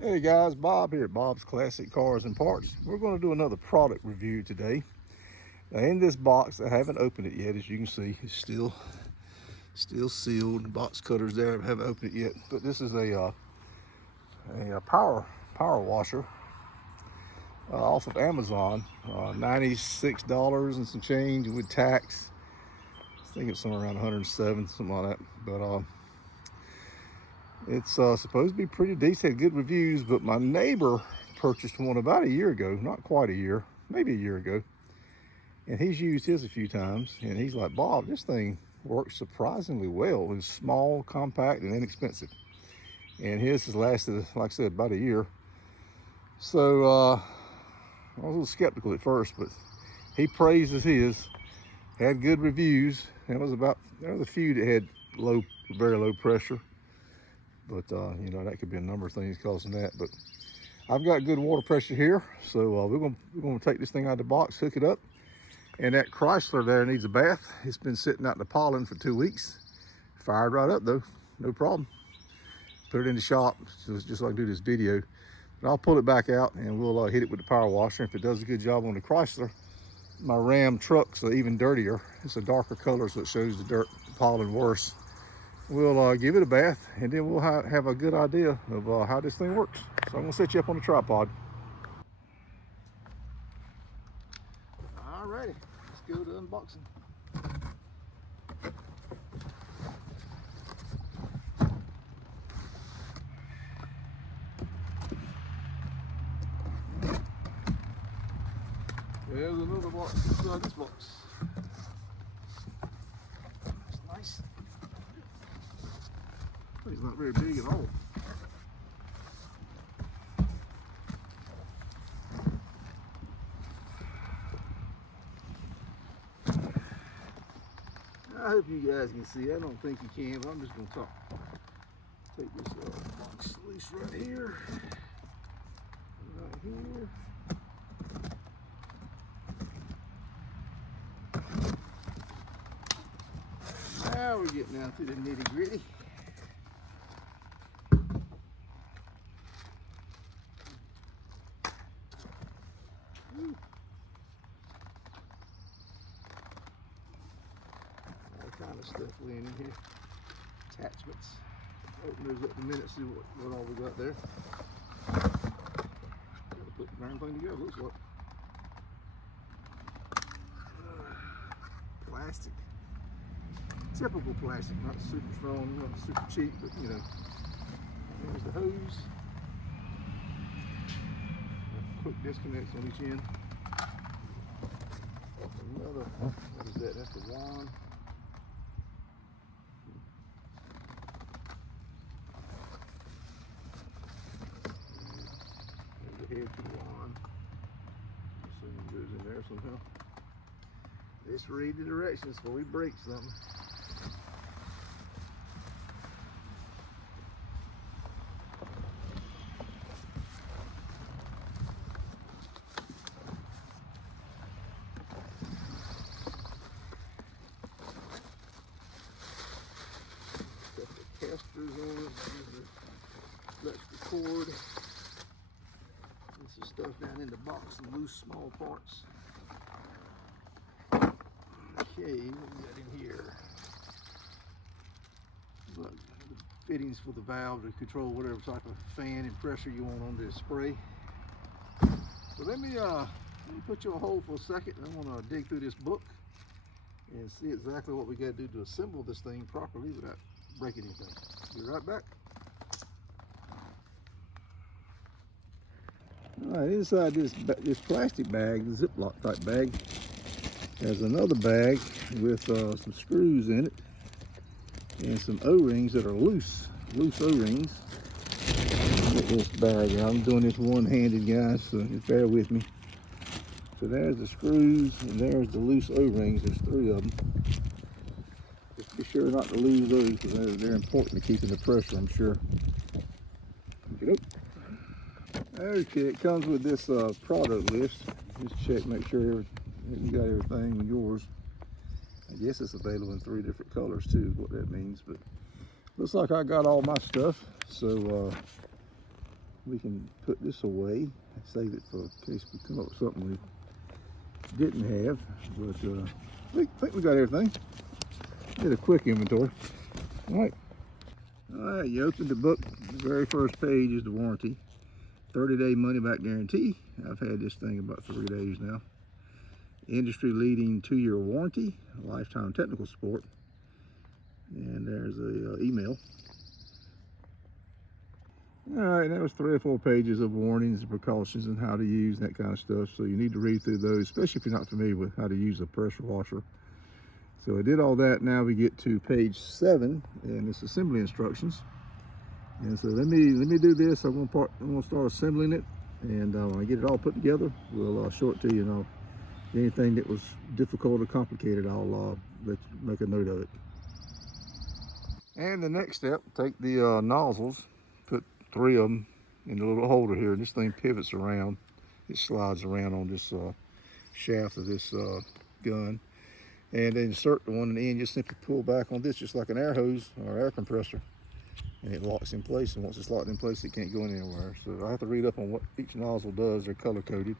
Hey guys, Bob here at Bob's Classic Cars and Parts. We're going to do another product review today. Now in this box, I haven't opened it yet. As you can see, it's still sealed. The box cutter's there. I haven't opened it yet. But this is a power washer off of Amazon. $96 and some change with tax. I think it's somewhere around 107, something like that. But it's supposed to be pretty decent, good reviews. But my neighbor purchased one about a year ago, not quite a year, maybe a year ago, and he's used his a few times, and he's like, Bob, this thing works surprisingly well. It's small, compact, and inexpensive. And his has lasted, like I said, about a year. So I was a little skeptical at first, but he praises his, had good reviews. There was a few that had very low pressure, but you know, that could be a number of things causing that. But I've got good water pressure here, so we're gonna take this thing out of the box, hook it up. And that Chrysler there needs a bath. It's been sitting out in the pollen for 2 weeks. Fired right up though, no problem. Put it in the shop, just so I can do this video. But I'll pull it back out and we'll hit it with the power washer. If it does a good job on the Chrysler, my Ram truck's even dirtier. It's a darker color, so it shows the dirt, the pollen worse. We'll give it a bath, and then we'll have a good idea of how this thing works. So I'm gonna set you up on the tripod. Alrighty, let's go to unboxing. There's another box inside this box. It's nice. It's not very big at all. I hope you guys can see. I don't think you can, but I'm just going to take this box loose right here. Right here. Now we're getting down to the nitty gritty. All kind of stuff laying in here. Attachments. Open those up in a minute, see what all we got there. Gotta put the darn thing together, looks like. Plastic. Typical plastic, not super strong, not super cheap, but you know. There's the hose. Quick disconnects on each end. Another, what is that? That's the wand. There's the head to the wand. Assuming it goes in there somehow. Let's read the directions before we break something. Got the casters on it. That's the cord. This is stuff down in the box, some loose small parts. Okay, what we got in here? Look, the fittings for the valve to control whatever type of fan and pressure you want on this spray. So let me put you on hold for a second. I want to dig through this book and see exactly what we got to do to assemble this thing properly without breaking anything. Be right back. All right, inside this plastic bag, the Ziploc type bag, there's another bag with some screws in it and some O-rings that are loose O-rings. Get this bag out. I'm doing this one-handed, guys, so just bear with me. So there's the screws and there's the loose O-rings. There's 3 of them. Just be sure not to lose those because they're important to keeping the pressure, I'm sure. Okay, it comes with this product list. Just check, make sure you got everything with yours. I guess it's available in 3 different colors too, what that means, but looks like I got all my stuff. So we can put this away, save it for in case we come up with something we didn't have. But I think we got everything. Did a quick inventory. All right, you open the book. The very first page is the warranty. 30-day money-back guarantee. I've had this thing about 3 days now. Industry-leading 2-year warranty, lifetime technical support. And there's a email. All right, that was 3 or 4 pages of warnings and precautions and how to use that kind of stuff. So you need to read through those, especially if you're not familiar with how to use a pressure washer. So I did all that. Now we get to page 7, and it's assembly instructions. And so let me do this. I'm gonna start assembling it, and when I get it all put together, we'll show it to you. And anything that was difficult or complicated, I'll make a note of it. And the next step, take the nozzles, put 3 of them in the little holder here. This thing pivots around. It slides around on this shaft of this gun. And then insert the one in the end. Just simply pull back on this just like an air hose or air compressor. And it locks in place. And once it's locked in place, it can't go anywhere. So I have to read up on what each nozzle does. They're color coded.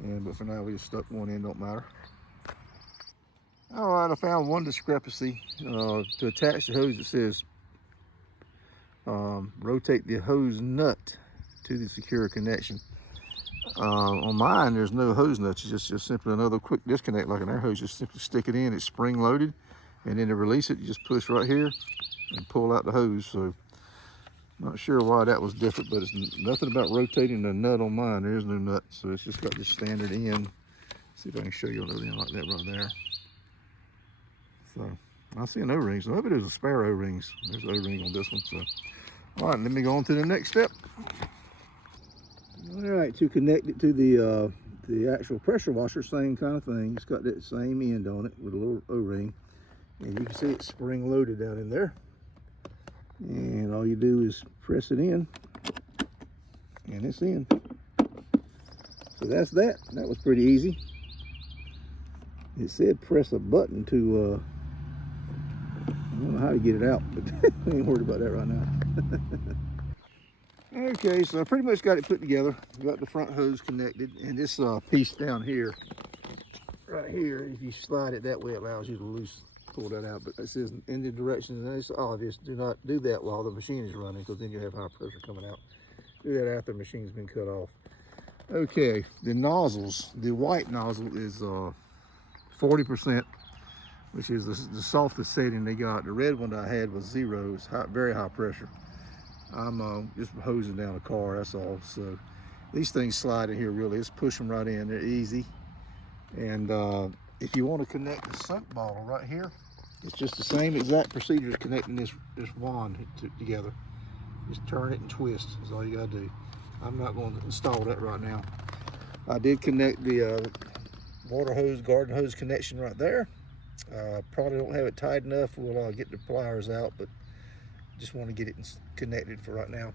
But for now, we just stuck one in, don't matter. All right, I found one discrepancy. To attach the hose, it says rotate the hose nut to the secure connection. On mine, there's no hose nuts. It's just simply another quick disconnect like an air hose. Just simply stick it in. It's spring loaded, and then to release it, you just push right here and pull out the hose. So not sure why that was different, but it's nothing about rotating the nut on mine. There is no nut, so it's just got this standard end. See if I can show you another end like that right there. So I see an O-ring, so maybe there's a spare O-rings. There's an O-ring on this one. So all right, let me go on to the next step. All right, to connect it to the actual pressure washer, same kind of thing. It's got that same end on it with a little O-ring, and you can see it's spring loaded down in there. And all you do is press it in, and it's in. So that's that. That was pretty easy. It said press a button to, I don't know how to get it out, but I ain't worried about that right now. Okay, so I pretty much got it put together. Got the front hose connected, and this piece down here, right here, if you slide it that way, it allows you to pull that out. But it says in the directions, and it's obvious, do not do that while the machine is running, because then you have high pressure coming out. Do that after the machine's been cut off. Okay, the nozzles, the white nozzle is 40%, which is the softest setting they got. The red one that I had was 0. It's very high pressure. I'm just hosing down a car, that's all. So these things slide in here really. Just push them right in, they're easy. And if you want to connect the soap bottle right here, it's just the same exact procedure as connecting this wand together. Just turn it and twist is all you gotta do. I'm not going to install that right now. I did connect the water hose, garden hose connection right there. Probably don't have it tight enough. We'll get the pliers out, but just want to get it connected for right now.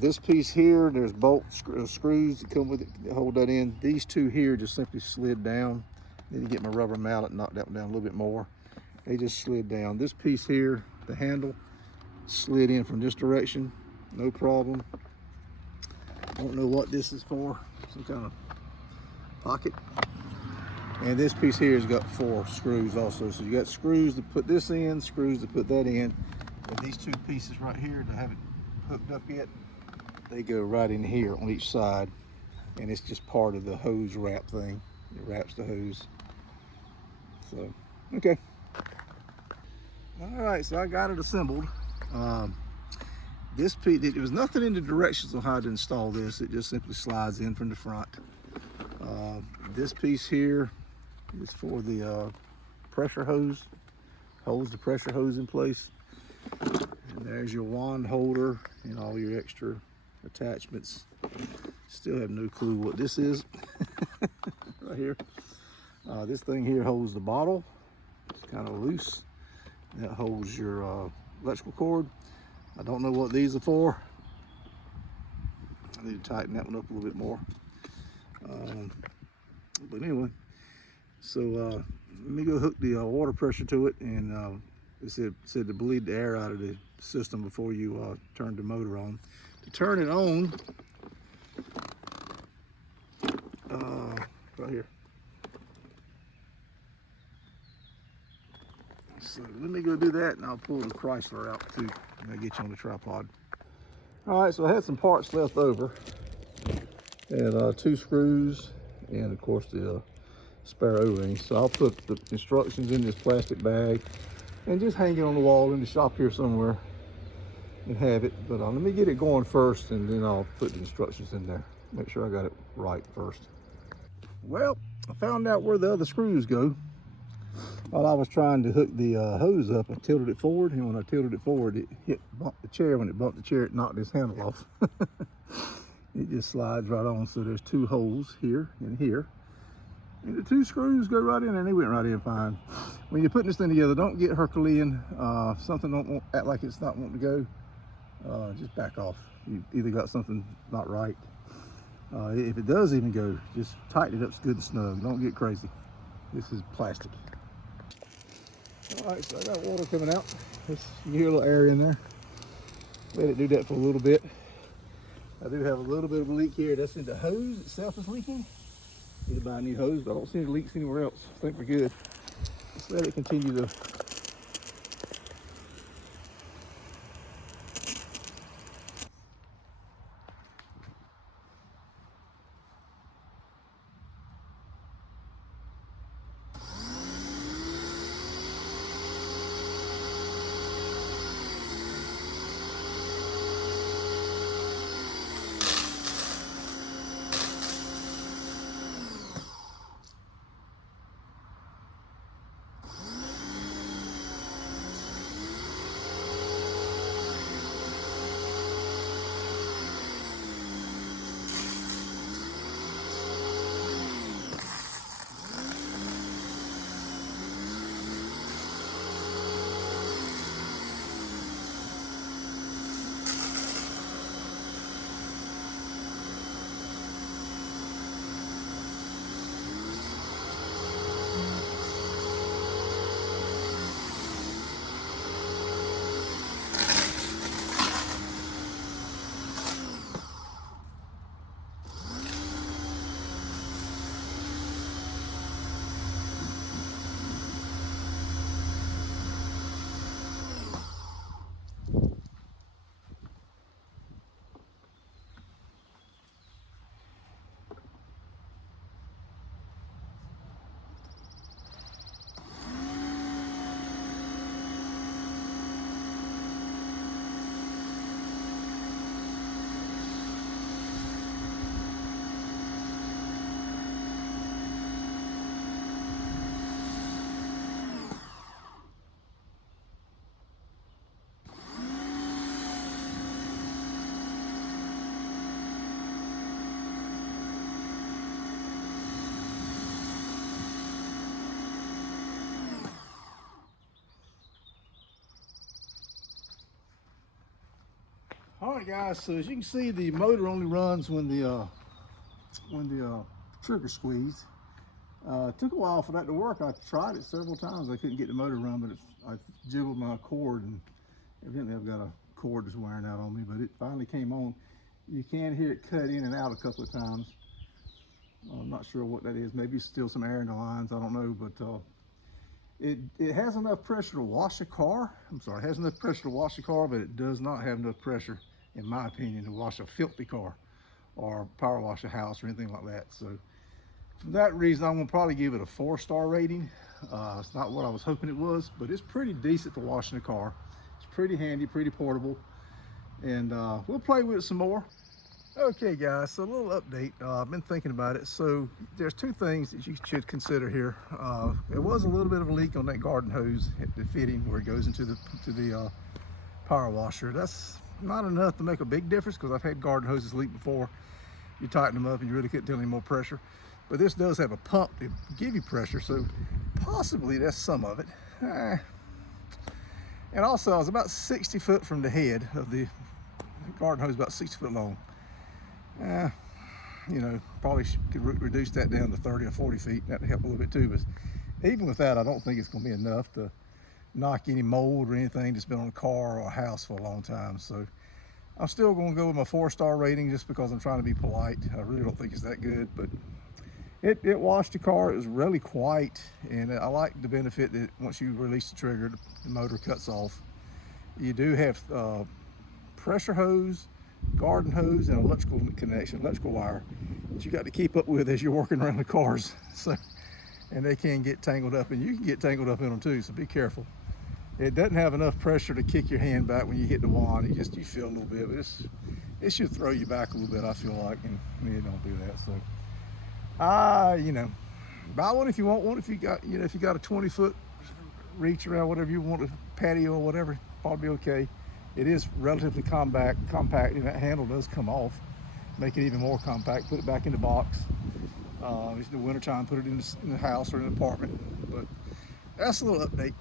This piece here, there's bolt screws that come with it that hold that in. These 2 here just simply slid down. Need to get my rubber mallet and knock that one down a little bit more. They just slid down. This piece here, the handle, slid in from this direction, no problem. I don't know what this is for, some kind of pocket. And this piece here has got 4 screws also. So you got screws to put this in, screws to put that in. And these 2 pieces right here that haven't hooked up yet, they go right in here on each side. And it's just part of the hose wrap thing. It wraps the hose. So, okay. All right, so I got it assembled. This piece, there was nothing in the directions on how to install this. It just simply slides in from the front. This piece here is for the pressure hose. Holds the pressure hose in place. And there's your wand holder and all your extra attachments. Still have no clue what this is. Right here. This thing here holds the bottle. It's kind of loose. That holds your electrical cord. I don't know what these are for. I need to tighten that one up a little bit more. But anyway, so let me go hook the water pressure to it, and it said to bleed the air out of the system before you turn the motor on. to turn it on, right here. So let me go do that, and I'll pull the Chrysler out too, and I'll get you on the tripod. All right, so I had some parts left over, and 2 screws, and of course the spare O-ring. So I'll put the instructions in this plastic bag and just hang it on the wall in the shop here somewhere and have it. But let me get it going first, and then I'll put the instructions in there. Make sure I got it right first. Well, I found out where the other screws go. While I was trying to hook the hose up, I tilted it forward, and when I tilted it forward, it bumped the chair. When it bumped the chair, it knocked this handle off. It just slides right on. So there's 2 holes here and here. And the 2 screws go right in there, and they went right in fine. When you're putting this thing together, don't get Herculean. If something don't act like it's not wanting to go, just back off. You either got something not right. If it does even go, just tighten it up good and snug. Don't get crazy. This is plastic. All right, so I got water coming out. You hear a little air in there. Let it do that for a little bit. I do have a little bit of a leak here. That's in the hose itself is leaking. Need to buy a new hose, but I don't see any leaks anywhere else. I think we're good. Let's let it continue to. All right, guys. So as you can see, the motor only runs when the trigger squeezed. It took a while for that to work. I tried it several times. I couldn't get the motor run, but I jiggled my cord, and evidently I've got a cord that's wearing out on me. But it finally came on. You can hear it cut in and out a couple of times. I'm not sure what that is. Maybe still some air in the lines. I don't know, but it has enough pressure to wash a car. I'm sorry, it has enough pressure to wash a car, but it does not have enough pressure, in my opinion, to wash a filthy car or power wash a house or anything like that. So for that reason, I'm gonna probably give it a 4-star rating. It's not what I was hoping it was, but it's pretty decent for washing a car. It's pretty handy, pretty portable, and we'll play with it some more. Okay guys, so a little update. I've been thinking about it. So there's 2 things that you should consider here. There was a little bit of a leak on that garden hose at the fitting where it goes into the power washer. That's not enough to make a big difference, because I've had garden hoses leak before. You tighten them up and you really couldn't tell any more pressure. But this does have a pump to give you pressure, so possibly that's some of it. And also, I was about 60 foot from the head of the garden hose, about 60 foot long. You know, probably could reduce that down to 30 or 40 feet. That'd help a little bit too. But even with that, I don't think it's going to be enough to knock any mold or anything that's been on a car or a house for a long time. So I'm still going to go with my 4-star rating just because I'm trying to be polite. I really don't think it's that good, but it washed the car. It was really quiet, and I like the benefit that once you release the trigger, the motor cuts off. You do have pressure hose, garden hose, and electrical connection, electrical wire that you got to keep up with as you're working around the cars. So, and they can get tangled up, and you can get tangled up in them too. So be careful. It doesn't have enough pressure to kick your hand back when you hit the wand. You feel a little bit, but it should throw you back a little bit, I feel like, and it don't do that. So, you know, buy one if you want one. If you got, if you got a 20-foot reach around, whatever you want, a patio or whatever, probably okay. It is relatively compact, and that handle does come off, make it even more compact. Put it back in the box. It's the wintertime, put it in the house or in the apartment. But that's a little update.